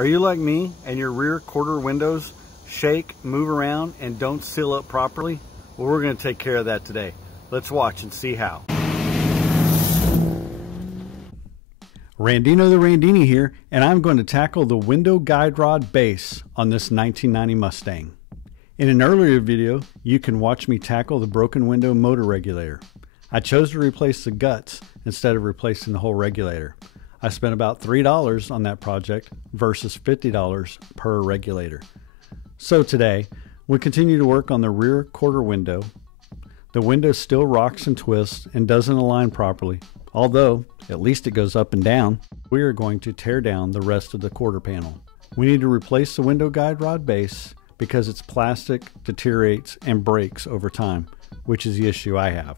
Are you like me and your rear quarter windows shake, move around, and don't seal up properly? Well, we're going to take care of that today. Let's watch and see how. Randino the Randini here, and I'm going to tackle the window guide rod base on this 1990 Mustang. In an earlier video, you can watch me tackle the broken window motor regulator. I chose to replace the guts instead of replacing the whole regulator. I spent about $3 on that project versus $50 per regulator. So today, we continue to work on the rear quarter window. The window still rocks and twists and doesn't align properly, although at least it goes up and down. We are going to tear down the rest of the quarter panel. We need to replace the window guide rod base because its plastic deteriorates and breaks over time, which is the issue I have.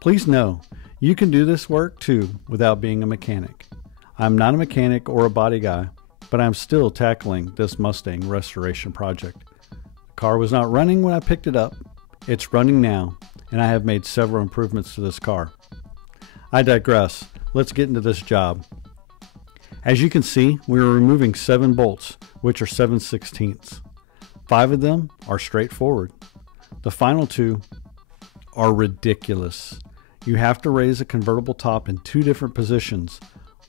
Please know, you can do this work too without being a mechanic. I'm not a mechanic or a body guy, but I'm still tackling this Mustang restoration project. The car was not running when I picked it up. It's running now, and I have made several improvements to this car. I digress. Let's get into this job. As you can see, we are removing 7 bolts, which are 7/16. 5 of them are straightforward. The final 2 are ridiculous. You have to raise a convertible top in 2 different positions.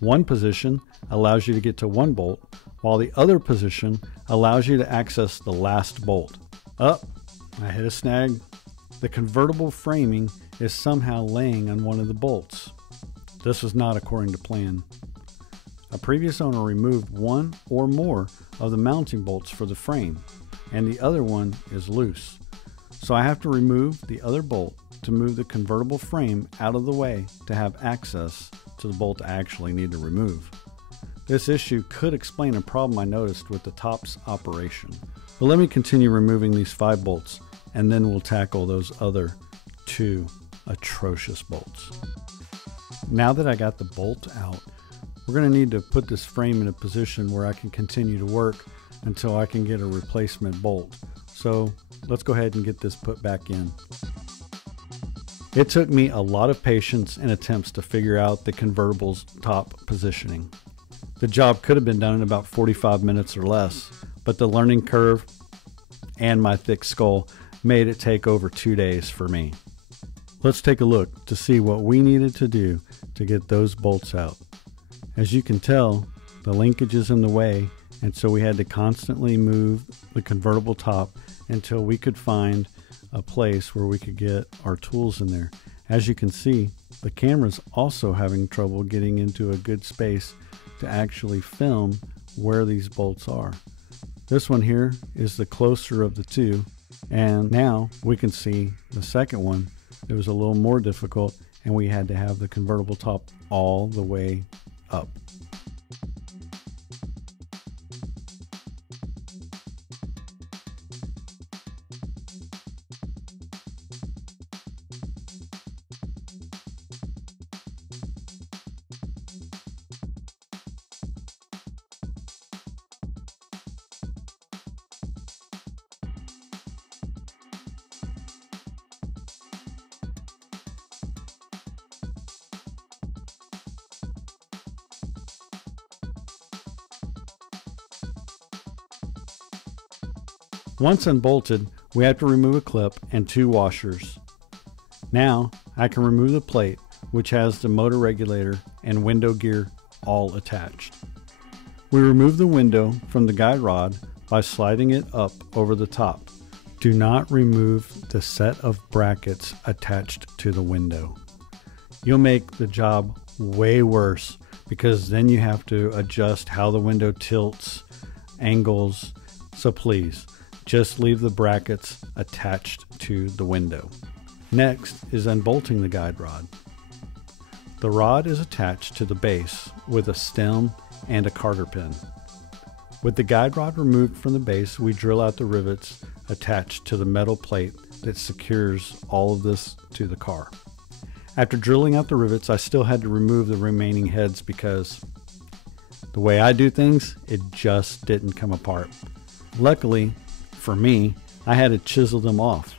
One position allows you to get to 1 bolt, while the other position allows you to access the last bolt. I hit a snag. The convertible framing is somehow laying on one of the bolts. This was not according to plan. A previous owner removed 1 or more of the mounting bolts for the frame, and the other one is loose. So I have to remove the other bolt to move the convertible frame out of the way to have access to the bolt I actually need to remove. This issue could explain a problem I noticed with the top's operation. But let me continue removing these 5 bolts, and then we'll tackle those other 2 atrocious bolts. Now that I got the bolt out, we're going to need to put this frame in a position where I can continue to work until I can get a replacement bolt. So let's go ahead and get this put back in. It took me a lot of patience and attempts to figure out the convertible's top positioning. The job could have been done in about 45 minutes or less, but the learning curve and my thick skull made it take over 2 days for me. Let's take a look to see what we needed to do to get those bolts out. As you can tell, the linkage is in the way, and so we had to constantly move the convertible top until we could find a place where we could get our tools in there. As you can see, the camera's also having trouble getting into a good space to actually film where these bolts are. This one here is the closer of the 2, and now we can see the second one. It was a little more difficult, and we had to have the convertible top all the way up. Once unbolted, we have to remove a clip and 2 washers. Now I can remove the plate, which has the motor regulator and window gear all attached. We remove the window from the guide rod by sliding it up over the top. Do not remove the set of brackets attached to the window. You'll make the job way worse because then you have to adjust how the window tilts, angles, so please, just leave the brackets attached to the window. Next is unbolting the guide rod. The rod is attached to the base with a stem and a carter pin. With the guide rod removed from the base, we drill out the rivets attached to the metal plate that secures all of this to the car. After drilling out the rivets, I still had to remove the remaining heads because the way I do things, it just didn't come apart. Luckily, for me, I had to chisel them off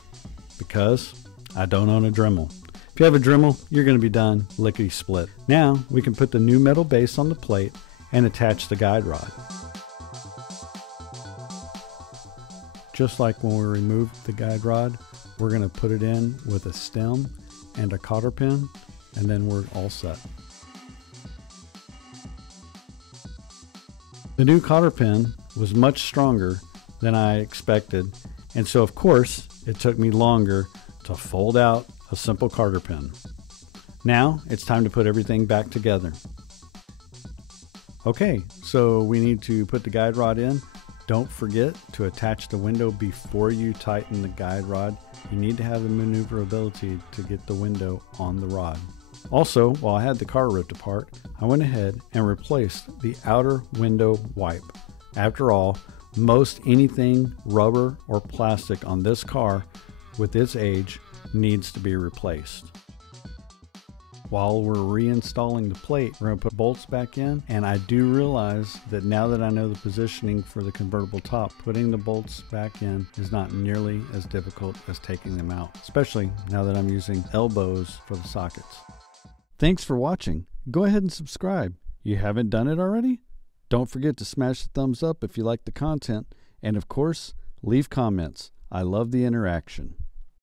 because I don't own a Dremel. If you have a Dremel, you're going to be done lickety split. Now we can put the new metal base on the plate and attach the guide rod. Just like when we removed the guide rod, we're going to put it in with a stem and a cotter pin, and then we're all set. The new cotter pin was much stronger than I expected, and so of course it took me longer to fold out a simple cotter pin. Now it's time to put everything back together. Okay, so we need to put the guide rod in. Don't forget to attach the window before you tighten the guide rod. You need to have the maneuverability to get the window on the rod. Also, while I had the car ripped apart, I went ahead and replaced the outer window wipe. After all, most anything rubber or plastic on this car with its age needs to be replaced. While we're reinstalling the plate, we're going to put bolts back in, and I do realize that now that I know the positioning for the convertible top, putting the bolts back in is not nearly as difficult as taking them out, especially now that I'm using elbows for the sockets. Thanks for watching. Go ahead and subscribe. You haven't done it already? Don't forget to smash the thumbs up if you like the content, and of course, leave comments. I love the interaction.